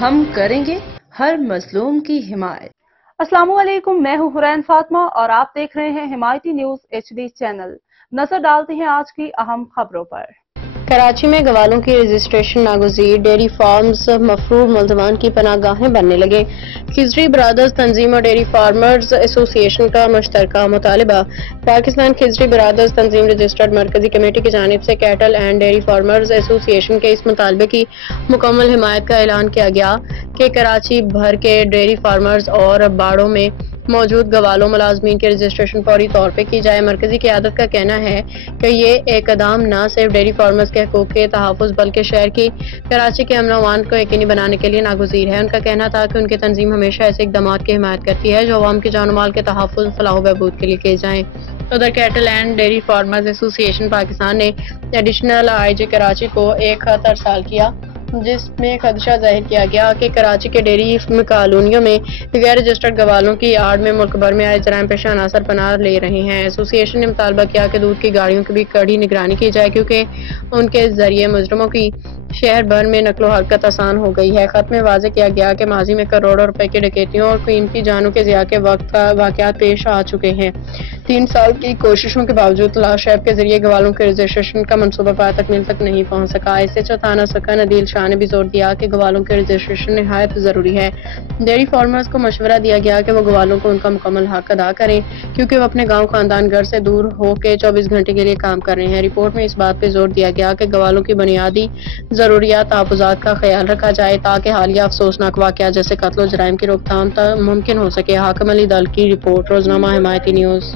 ہم کریں گے ہر مظلوم کی حمایت۔ السلام علیکم، میں ہوں حرین فاطمہ اور آپ دیکھ رہے ہیں حمایتی نیوز HD چینل۔ نظر ڈالتے ہیں آج کی اہم خبروں پر۔ کراچی میں گوالوں کی رجسٹریشن ناگزیر، ڈیری فارمز مفرور ملزمان کی پناہ گاہیں بننے لگے۔ خضری برادرز تنظیم اور ڈیری فارمرز ایسوسی ایشن کا مشترکہ مطالبہ۔ پاکستان خضری برادرز تنظیم رجسٹرڈ مرکزی کمیٹی کی جانب سے کیٹل اینڈ ڈیری فارمرز ایسوسی ایشن کے اس مطالبے کی مکمل حمایت کا اعلان کیا گیا کہ کراچی بھر کے ڈیری فارمرز اور باڑوں میں موجود گوالوں ملازمین کی رجسٹریشن فوری طور پہ کی جائے۔ مرکزی قیادت کا کہنا ہے کہ یہ اقدام نہ صرف ڈیری فارمرز کے حقوق کے تحفظ بلکہ شہر کی کراچی کے امن و امان کو یقینی بنانے کے لیے ناگزیر ہے۔ ان کا کہنا تھا کہ ان کی تنظیم ہمیشہ ایسے اقدامات کی حمایت کرتی ہے جو عوام کی جان و مال کے تحفظ، فلاح و بہبود کے لیے کیے جائیں۔ ادھر کیٹل اینڈ ڈیری فارمرز ایسوسی ایشن پاکستان نے ایڈیشنل IG کراچی کو ایک خط ارسال کیا جس میں خدشہ ظاہر کیا گیا کہ کراچی کے ڈیری کالونیوں میں غیر رجسٹرڈ گوالوں کی آڑ میں ملک بھر میں آئے جرائم پیشہ عناصر پناہ لے رہے ہیں۔ ایسوسی ایشن نے مطالبہ کیا کہ دودھ کی گاڑیوں کی بھی کڑی نگرانی کی جائے کیونکہ ان کے ذریعے مجرموں کی شہر بھر میں نقل و حرکت آسان ہو گئی ہے۔ خط میں واضح کیا گیا کہ ماضی میں کروڑوں روپے کی ڈکیتیوں اور قیمتی جانوں کے ضیاع کے واقعات پیش آ چکے ہیں۔ 3 سال کی کوششوں کے باوجود تلاش ایپ کے ذریعے گوالوں کے رجسٹریشن کا منصوبہ پایہ تکمیل تک نہیں پہنچ سکا۔ SHO تھانہ سکن عدیل شاہ نے بھی زور دیا کہ گوالوں کے رجسٹریشن نہایت ضروری ہے۔ ڈیری فارمرز کو مشورہ دیا گیا کہ وہ گوالوں کو ان کا مکمل حق ادا کریں کیونکہ وہ اپنے گاؤں خاندان گھر سے دور ہو کے 24 گھنٹے کے لیے کام کر رہے ہیں۔ رپورٹ میں اس بات پہ زور دیا گیا کہ گوالوں کی بنیادی ضروریات تحفظات کا خیال رکھا جائے تاکہ حالیہ افسوسناک واقعات جیسے قتل و جرائم کی روک تھام ممکن ہو سکے۔ حاکم علی دل کی رپورٹ، روزنامہ حمایتی نیوز۔